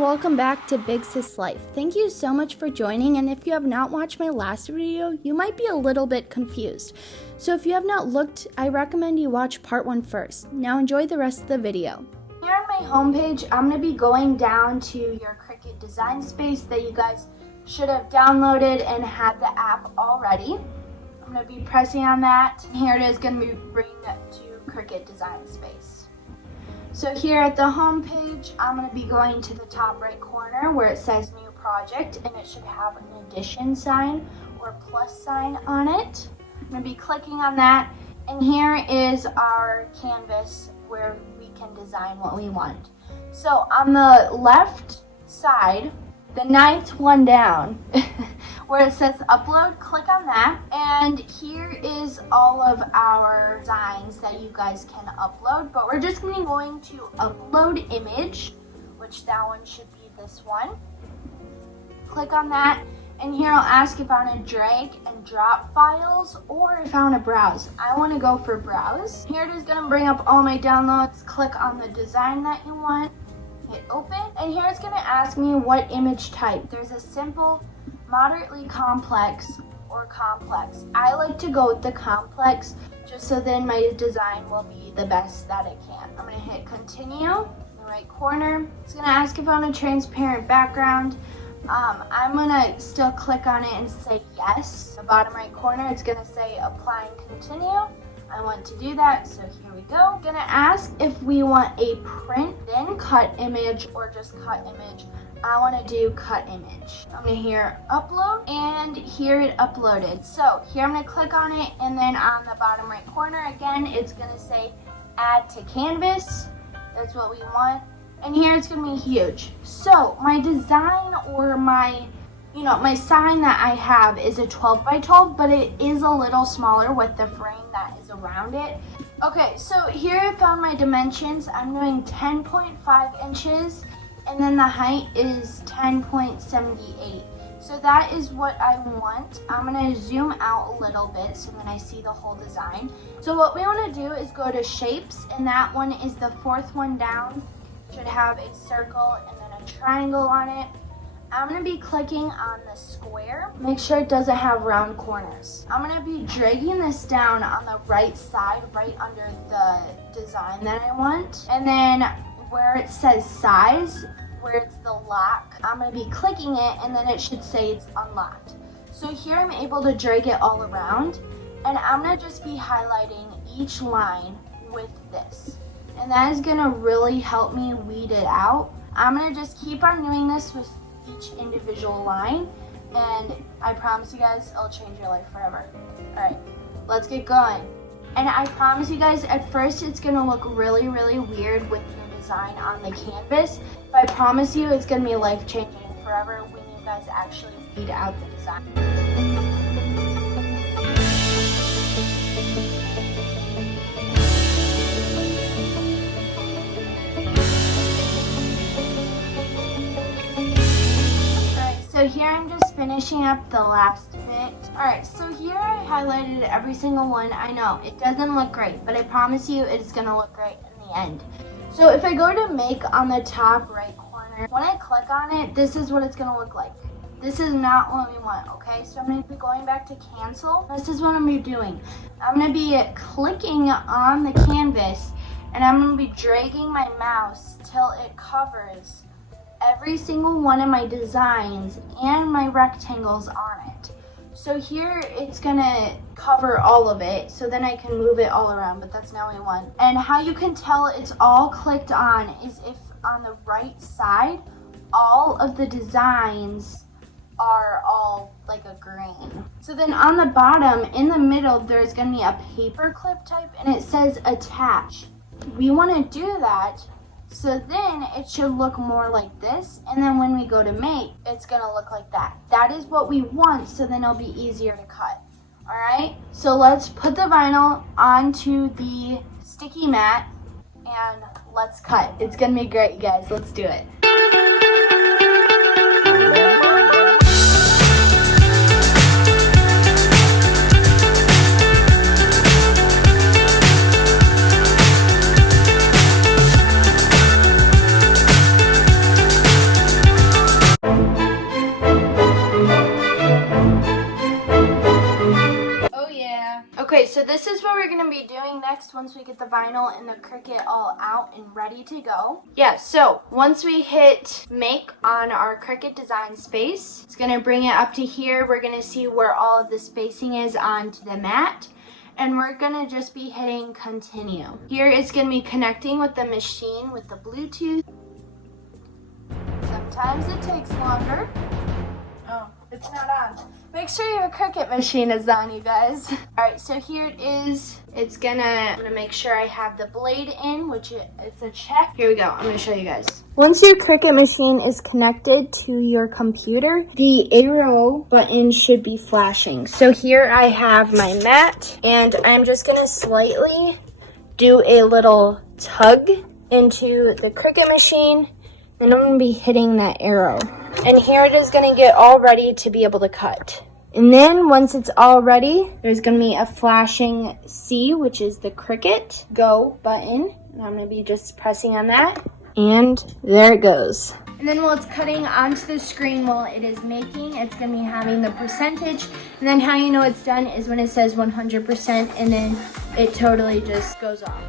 welcome back to Big Sis Life. Thank you so much for joining, and if you have not watched my last video, you might be a little bit confused. So if you have not looked, I recommend you watch part 1 first. Now enjoy the rest of the video. Here on my homepage, I'm going to be going down to your CRICUT design space that you guys should have downloaded and had the app already. I'm going to be pressing on that. And here it is going to be bringing it to CRICUT design space. So here at the home page, I'm going to be going to the top right corner where it says new project, and it should have an addition sign or plus sign on it. I'm going to be clicking on that, and here is our canvas where we can design what we want. So on the left side, the 9th one down, where it says upload, click on that, and here is all of our designs that you guys can upload, but we're just going to upload image, which that one should be this one. Click on that, and here I'll ask if I want to drag and drop files or if I want to browse. I want to go for browse. Here it is going to bring up all my downloads. Click on the design that you want, hit open, and here it's going to ask me what image type. There's a simple, moderately complex, or complex. I like to go with the complex just so then my design will be the best that it can. I'm going to hit continue in the right corner. It's going to ask if I want a transparent background. I'm going to still click on it and say yes. The bottom right corner, it's going to say apply and continue. I want to do that, so here we go. I'm going to ask if we want a print, then cut image, or just cut image. I want to do cut image. I'm going to hear upload, and here it uploaded. So here I'm going to click on it, and then on the bottom right corner again, it's going to say add to canvas. That's what we want. And here it's going to be huge. So my design or my sign that I have is a 12 by 12, but it is a little smaller with the frame that is around it. Okay, so here I found my dimensions. I'm doing 10.5 inches, and then the height is 10.78. So that is what I want. I'm gonna zoom out a little bit so then I see the whole design. So what we wanna do is go to shapes, and that one is the 4th one down. Should have a circle and then a triangle on it. I'm going to be clicking on the square. Make sure it doesn't have round corners. I'm going to be dragging this down on the right side, right under the design that I want. And then where it says size, where it's the lock, I'm going to be clicking it, and then it should say it's unlocked. So here I'm able to drag it all around, and I'm going to just be highlighting each line with this. And that is going to really help me weed it out. I'm going to just keep on doing this with each individual line, and I promise you guys it'll change your life forever. Alright, let's get going. And I promise you guys, at first it's going to look really, really weird with your design on the canvas, but I promise you it's going to be life-changing forever when you guys actually weed out the design. So here I'm just finishing up the last bit. Alright, so here I highlighted every single one. I know, it doesn't look great, but I promise you it's going to look great in the end. So if I go to make on the top right corner, when I click on it, this is what it's going to look like. This is not what we want, okay? So I'm going to be going back to cancel. This is what I'm going to be doing. I'm going to be clicking on the canvas, and I'm going to be dragging my mouse till it covers every single one of my designs and my rectangles on it. So here it's gonna cover all of it, so then I can move it all around, but that's not what I want. And how you can tell it's all clicked on is if on the right side, all of the designs are all like a green. So then on the bottom, in the middle, there's gonna be a paper clip type, and it says attach. We wanna do that, so then it should look more like this, and then when we go to make, it's gonna look like that. That is what we want, so then it'll be easier to cut. Alright, so let's put the vinyl onto the sticky mat, and let's cut. It's gonna be great, you guys. Let's do it. so this is what we're going to be doing next once we get the vinyl and the Cricut all out and ready to go. Yeah, so once we hit make on our Cricut design space, it's going to bring it up to here. We're going to see where all of the spacing is onto the mat. And we're going to just be hitting continue. Here it's going to be connecting with the machine with the Bluetooth. Sometimes it takes longer. Oh, it's not on. Make sure your Cricut machine is on, you guys. Alright, so here it is. I'm gonna make sure I have the blade in, which it's a check. Here we go. I'm gonna show you guys. Once your Cricut machine is connected to your computer, the arrow button should be flashing. So here I have my mat, and I'm just gonna slightly do a little tug into the Cricut machine, and I'm gonna be hitting that arrow. And here it is gonna get all ready to be able to cut. And then once it's all ready, there's gonna be a flashing C, which is the Cricut go button. And I'm gonna be just pressing on that. And there it goes. And then while it's cutting onto the screen while it is making, it's gonna be having the percentage. And then how you know it's done is when it says 100%, and then it totally just goes off.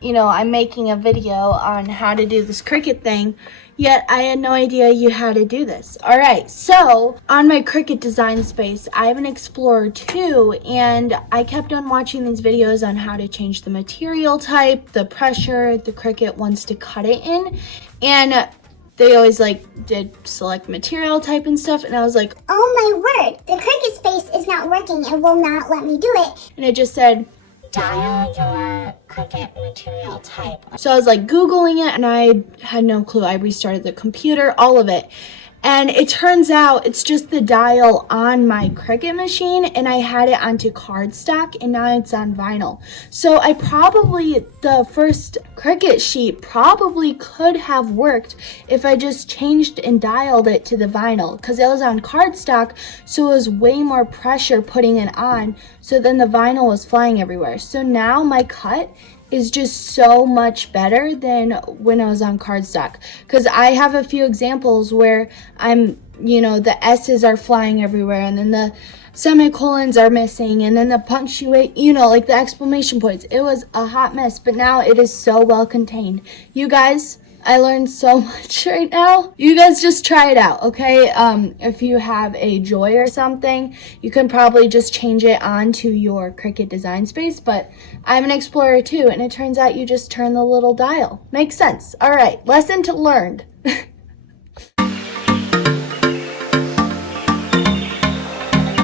You know, I'm making a video on how to do this Cricut thing, yet I had no idea you had to do this. All right, so on my Cricut design space, I have an Explorer 2, and I kept on watching these videos on how to change the material type, the pressure the Cricut wants to cut it in, and they always did select material type and stuff, and I was like, oh my word, the Cricut space is not working and will not let me do it. And it just said, dial your Cricut material type. So I was Googling it, and I had no clue. I restarted the computer, all of it. And it turns out it's just the dial on my Cricut machine, and I had it onto cardstock, and now it's on vinyl. So the first Cricut sheet probably could have worked if I just changed and dialed it to the vinyl, because it was on cardstock, so it was way more pressure putting it on, so then the vinyl was flying everywhere. So now my cut is just so much better than when I was on cardstock, because I have a few examples where the S's are flying everywhere, and then the semicolons are missing, and then the punctuate, the exclamation points. It was a hot mess, but now it is so well contained. You guys, I learned so much right now. You guys just try it out, okay? If you have a Joy or something, you can probably just change it onto your Cricut design space, but I have an Explorer 2, and it turns out you just turn the little dial. Makes sense. All right, lesson learned.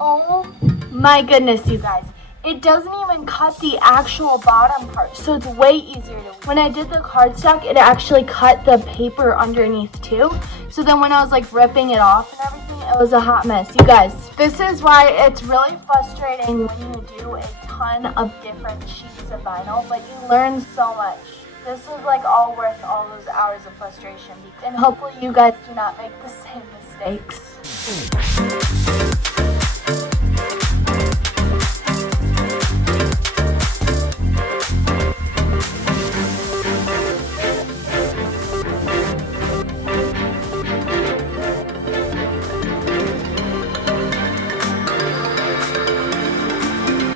Oh my goodness, you guys. It doesn't even cut the actual bottom part, so it's way easier to. When I did the cardstock, it actually cut the paper underneath too. So then when I was ripping it off and everything, it was a hot mess. You guys, this is why it's really frustrating when you do a ton of different sheets of vinyl, but you learn so much. This is all worth all those hours of frustration, and hopefully you guys do not make the same mistakes.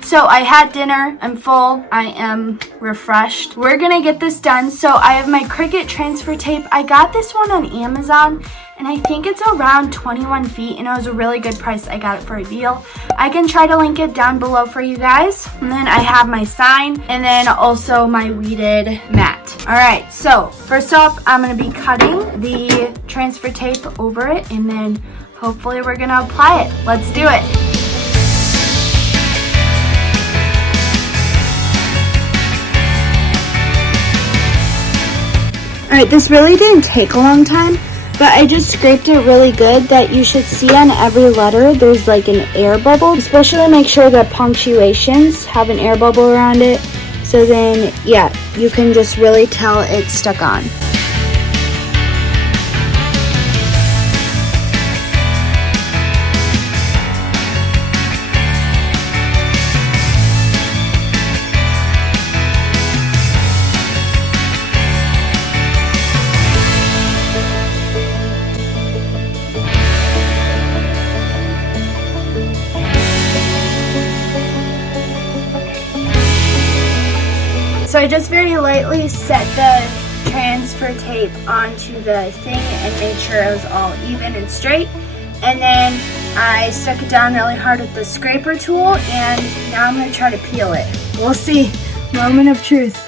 So I had dinner, I'm full, I am refreshed. We're gonna get this done. So I have my Cricut transfer tape. I got this one on Amazon, and I think it's around 21 feet, and it was a really good price. I got it for a deal. I can try to link it down below for you guys. And then I have my sign, and then also my weeded mat. All right, so first off, I'm gonna be cutting the transfer tape over it, and then hopefully we're gonna apply it. Let's do it. Alright, this really didn't take a long time, but I just scraped it really good that you should see on every letter there's an air bubble. Especially make sure the punctuations have an air bubble around it, so then, yeah, you can just really tell it's stuck on. so I just very lightly set the transfer tape onto the thing and made sure it was all even and straight. And then I stuck it down really hard with the scraper tool, and now I'm going to try to peel it. We'll see. Moment of truth.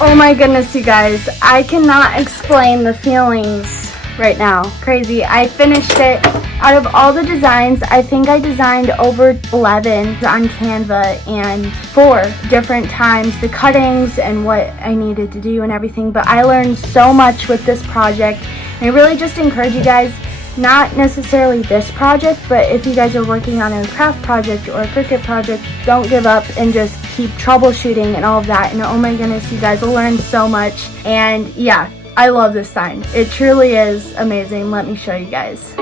Oh my goodness, you guys. I cannot explain the feelings right now. Crazy. I finished it. Out of all the designs, I think I designed over 11 on Canva, and 4 different times, the cuttings and what I needed to do and everything. But I learned so much with this project. And I really just encourage you guys, not necessarily this project, but if you guys are working on a craft project or a CRICUT project, don't give up and just keep troubleshooting and all of that. And oh my goodness, you guys will learn so much. And yeah, I love this sign. It truly is amazing. Let me show you guys.